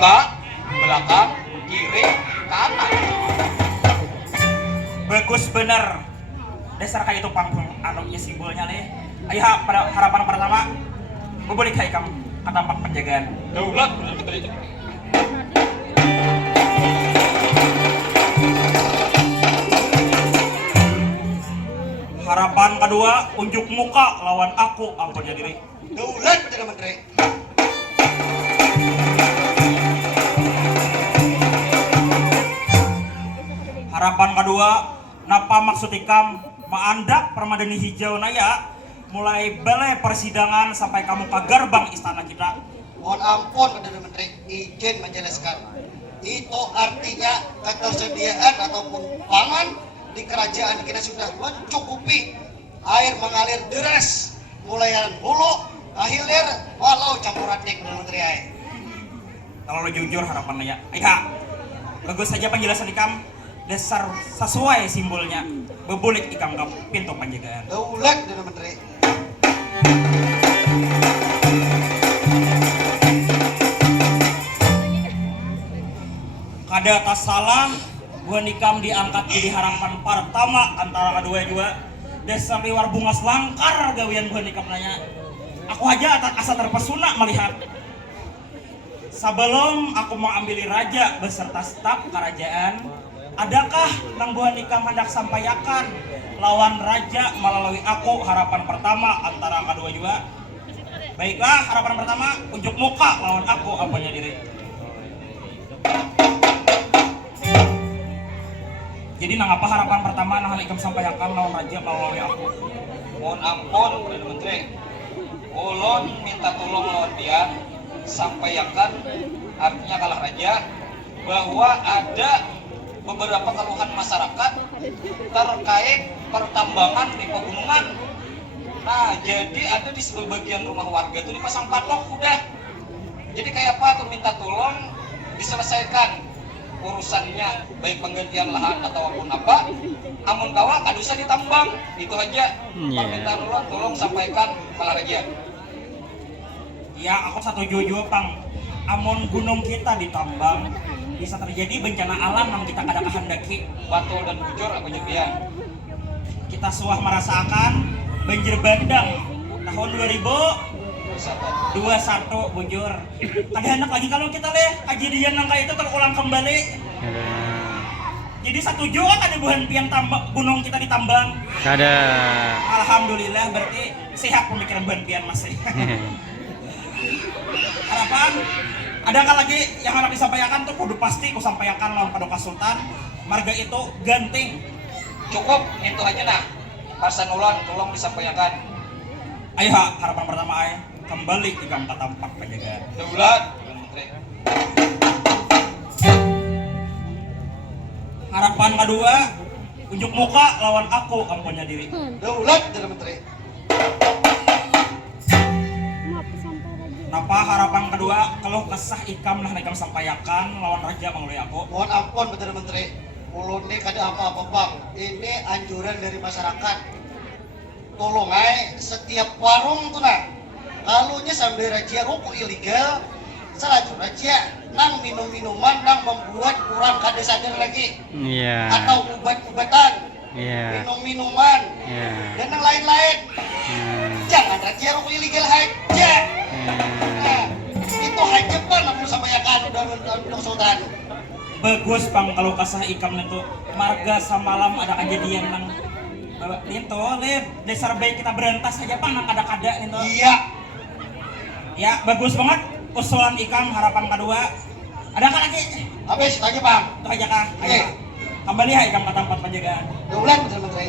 muka, belakang, kiri, kanan. Bagus bener. Dasar kayak itu panggung anaknya simbolnya nih. Ayo pada harapan pertama, boleh kayak kamu ketampak penjagaan. Daulat bener bener itu. Harapan kedua, unjuk muka lawan aku, ampunnya diri. Daulat bener menteri. Harapan kedua, napa maksud ikam maandak permadani hijau naya mulai balai persidangan sampai kamu ke gerbang istana kita. Mohon ampun Perdana Menteri, izin menjelaskan. Itu artinya ketersediaan ataupun pangan di kerajaan kita sudah mencukupi. Air mengalir deras, mulai hulu ke hilir, walau campur adik Perdana Menteri. Kalau lo jujur harapannya, ayo bagus saja penjelasan ikam. Dasar sesuai simbolnya, bebulik ikam ke pintu penjagaan. Daulat Perdana Menteri. Kada tas salah, gua nikam diangkat jadi harapan pertama antara kedua-dua. Dasar liwar bunga selangkar gawian gua nikam nanya. Aku aja asa terpesona melihat. Sebelum aku mau ambil raja beserta staf kerajaan, adakah nang gua nikam hendak sampaikan lawan raja melalui aku harapan pertama antara kedua juga? Baiklah, harapan pertama unjuk muka lawan aku apanya diri. Jadi nang apa harapan pertama nang ikam sampaikan lawan raja melalui aku? Mohon ampun Perdana Menteri. Ulun minta tolong lawan dia sampaikan artinya kalah raja bahwa ada beberapa keluhan masyarakat terkait pertambangan di pegunungan. Nah, jadi ada di sebagian rumah warga tuh dipasang patok udah. Jadi kayak apa tuh minta tolong diselesaikan urusannya baik penggantian lahan ataupun apa. Amun kawa kada usah ditambang. Itu aja. Permintaan ulun tolong sampaikan kalah raja. Ya, aku setuju juga, Pang. Amun gunung kita ditambang, bisa terjadi bencana alam yang kita kada kehendaki. Betul dan jujur aku jadian. Kita suah merasakan banjir bandang tahun 2021 bujur. Kada hendak lagi kalau kita kejadian yang kayak itu terulang kembali. Jadi setuju kan ada buhan piang gunung kita ditambang? Kada. Alhamdulillah berarti sehat pemikiran buhan piang masih. Harapan adakah lagi yang harap disampaikan tuh kudu pasti ku sampaikan lawan Paduka Sultan marga itu ganting. Cukup itu aja nah. Parsan ulun tolong disampaikan. Ayo harapan pertama ay kembali ikam tampak penjagaan. Daulat Menteri. Harapan kedua unjuk muka lawan aku ampunnya diri. Daulat Perdana Menteri. Napa harapan kedua kalau kesah ikam nah ikam sampaikan lawan raja melalui aku? Mohon ampun Perdana Menteri. Ulun ini kada apa-apa bang. Ini anjuran dari masyarakat. Tolong setiap warung tuh nah. Kalunya sambil raja rokok ilegal, selaju raja nang minum-minuman nang membuat kurang kada sadar lagi. Iya. Atau obat-obatan. Iya. Minum-minuman. Iya. Dan yang lain-lain. Jangan raja rokok ilegal aja. Nah, itu aja pan aku sampaikan udah Sultan. Bagus Bang kalau kasah ikam itu marga samalam ada kejadian nang itu dasar baik kita berantas aja Bang nang kada-kada itu. Iya. Ya bagus banget usulan ikam harapan kedua. Adakah lagi? Habis aja Bang. Itu aja kah? Ayo. Oke. Kembali ya ikam ke tempat penjagaan. Daulat Perdana Menteri.